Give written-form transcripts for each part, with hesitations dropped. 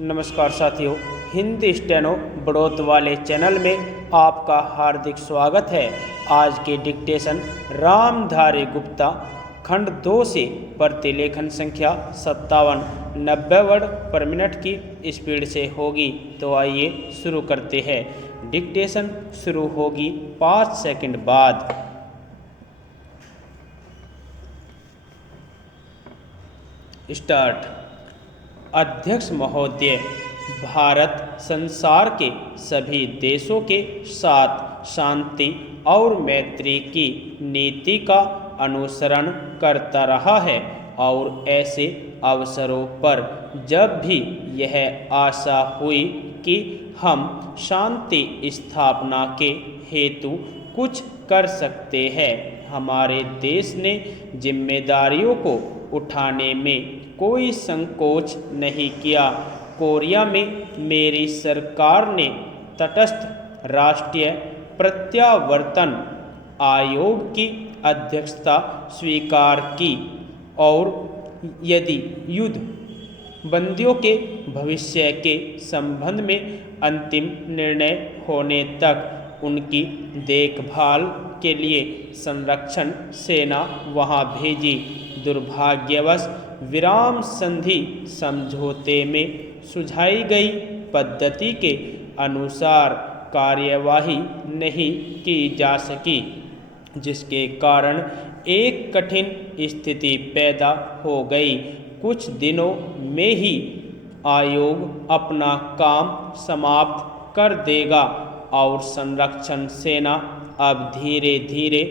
नमस्कार साथियों, हिंदी स्टेनो बढ़ोत वाले चैनल में आपका हार्दिक स्वागत है। आज के डिक्टेशन रामधारी गुप्ता खंड 2 से प्रतिलेखन संख्या 57 90 वर्ड पर मिनट की स्पीड से होगी। तो आइए शुरू करते हैं। डिक्टेशन शुरू होगी 5 सेकंड बाद। स्टार्ट। अध्यक्ष महोदय, भारत संसार के सभी देशों के साथ शांति और मैत्री की नीति का अनुसरण करता रहा है और ऐसे अवसरों पर जब भी यह आशा हुई कि हम शांति स्थापना के हेतु कुछ कर सकते हैं, हमारे देश ने जिम्मेदारियों को उठाने में कोई संकोच नहीं किया। कोरिया में मेरी सरकार ने तटस्थ राष्ट्रीय प्रत्यावर्तन आयोग की अध्यक्षता स्वीकार की और यदि युद्ध बंदियों के भविष्य के संबंध में अंतिम निर्णय होने तक उनकी देखभाल के लिए संरक्षण सेना वहां भेजी। दुर्भाग्यवश विराम संधि समझौते में सुझाई गई पद्धति के अनुसार कार्यवाही नहीं की जा सकी, जिसके कारण एक कठिन स्थिति पैदा हो गई। कुछ दिनों में ही आयोग अपना काम समाप्त कर देगा और संरक्षण सेना अब धीरे धीरे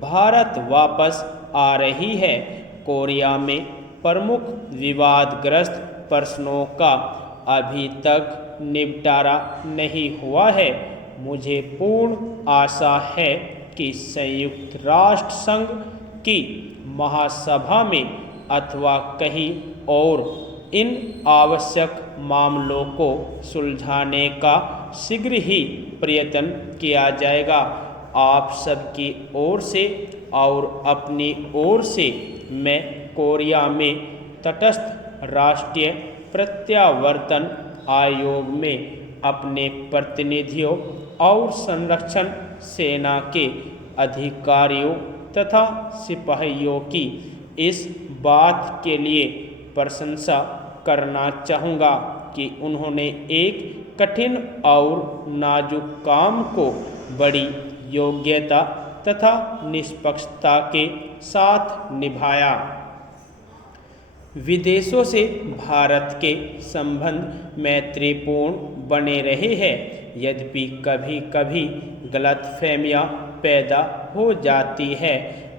भारत वापस आ रही है। कोरिया में प्रमुख विवादग्रस्त प्रश्नों का अभी तक निपटारा नहीं हुआ है। मुझे पूर्ण आशा है कि संयुक्त राष्ट्र संघ की महासभा में अथवा कहीं और इन आवश्यक मामलों को सुलझाने का शीघ्र ही प्रयत्न किया जाएगा। आप सबकी ओर से और अपनी ओर से मैं कोरिया में तटस्थ राष्ट्रीय प्रत्यावर्तन आयोग में अपने प्रतिनिधियों और संरक्षण सेना के अधिकारियों तथा सिपाहियों की इस बात के लिए प्रशंसा करना चाहूँगा कि उन्होंने एक कठिन और नाजुक काम को बड़ी योग्यता तथा निष्पक्षता के साथ निभाया। विदेशों से भारत के संबंध मैत्रीपूर्ण बने रहे हैं, यद्यपि कभी कभी गलतफहमियां पैदा हो जाती है।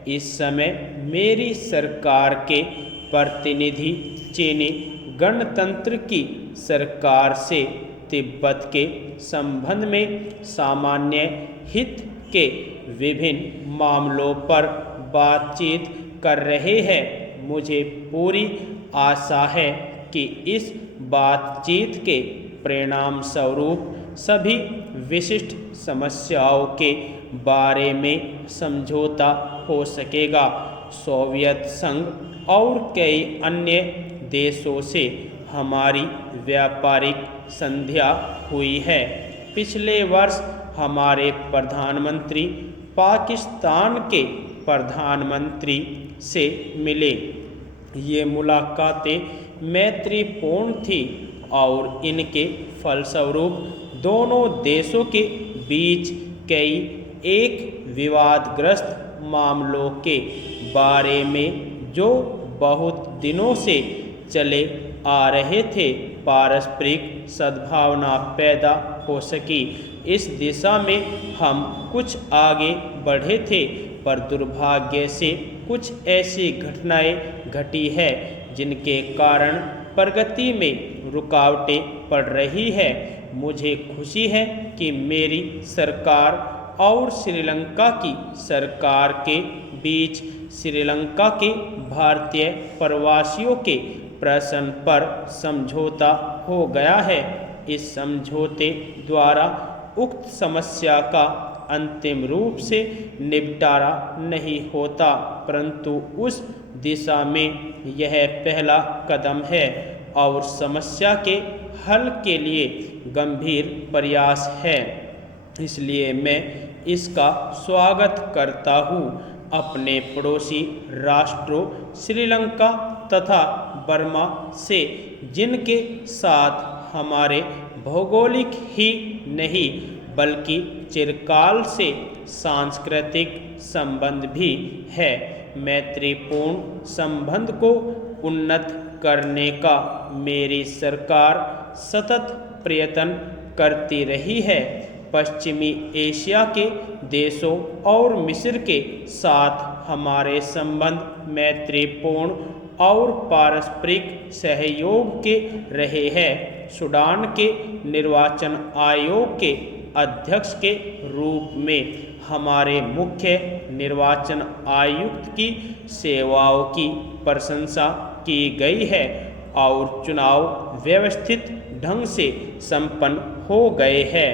इस समय मेरी सरकार के प्रतिनिधि चीनी गणतंत्र की सरकार से तिब्बत के संबंध में सामान्य हित के विभिन्न मामलों पर बातचीत कर रहे हैं। मुझे पूरी आशा है कि इस बातचीत के परिणाम स्वरूप सभी विशिष्ट समस्याओं के बारे में समझौता हो सकेगा। सोवियत संघ और कई अन्य देशों से हमारी व्यापारिक संधियां हुई है। पिछले वर्ष हमारे प्रधानमंत्री पाकिस्तान के प्रधानमंत्री से मिले। ये मुलाकातें मैत्रीपूर्ण थी और इनके फलस्वरूप दोनों देशों के बीच कई एक विवादग्रस्त मामलों के बारे में जो बहुत दिनों से चले आ रहे थे, पारस्परिक सद्भावना पैदा हो सकी। इस दिशा में हम कुछ आगे बढ़े थे, पर दुर्भाग्य से कुछ ऐसी घटनाएं घटी है जिनके कारण प्रगति में रुकावटें पड़ रही है। मुझे खुशी है कि मेरी सरकार और श्रीलंका की सरकार के बीच श्रीलंका के भारतीय प्रवासियों के प्रश्न पर समझौता हो गया है। इस समझौते द्वारा उक्त समस्या का अंतिम रूप से निपटारा नहीं होता, परंतु उस दिशा में यह पहला कदम है। और समस्या के हल के लिए गंभीर प्रयास है, इसलिए मैं इसका स्वागत करता हूँ। अपने पड़ोसी राष्ट्रों श्रीलंका तथा बर्मा से, जिनके साथ हमारे भौगोलिक ही नहीं बल्कि चिरकाल से सांस्कृतिक संबंध भी है, मैत्रीपूर्ण संबंध को उन्नत करने का मेरी सरकार सतत प्रयत्न करती रही है। पश्चिमी एशिया के देशों और मिस्र के साथ हमारे संबंध मैत्रीपूर्ण और पारस्परिक सहयोग के रहे हैं। सूडान के निर्वाचन आयोग के अध्यक्ष के रूप में हमारे मुख्य निर्वाचन आयुक्त की सेवाओं की प्रशंसा की गई है और चुनाव व्यवस्थित ढंग से संपन्न हो गए हैं।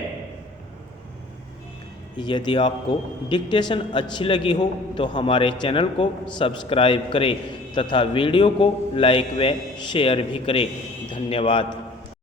यदि आपको डिक्टेशन अच्छी लगी हो तो हमारे चैनल को सब्सक्राइब करें तथा वीडियो को लाइक व शेयर भी करें। धन्यवाद।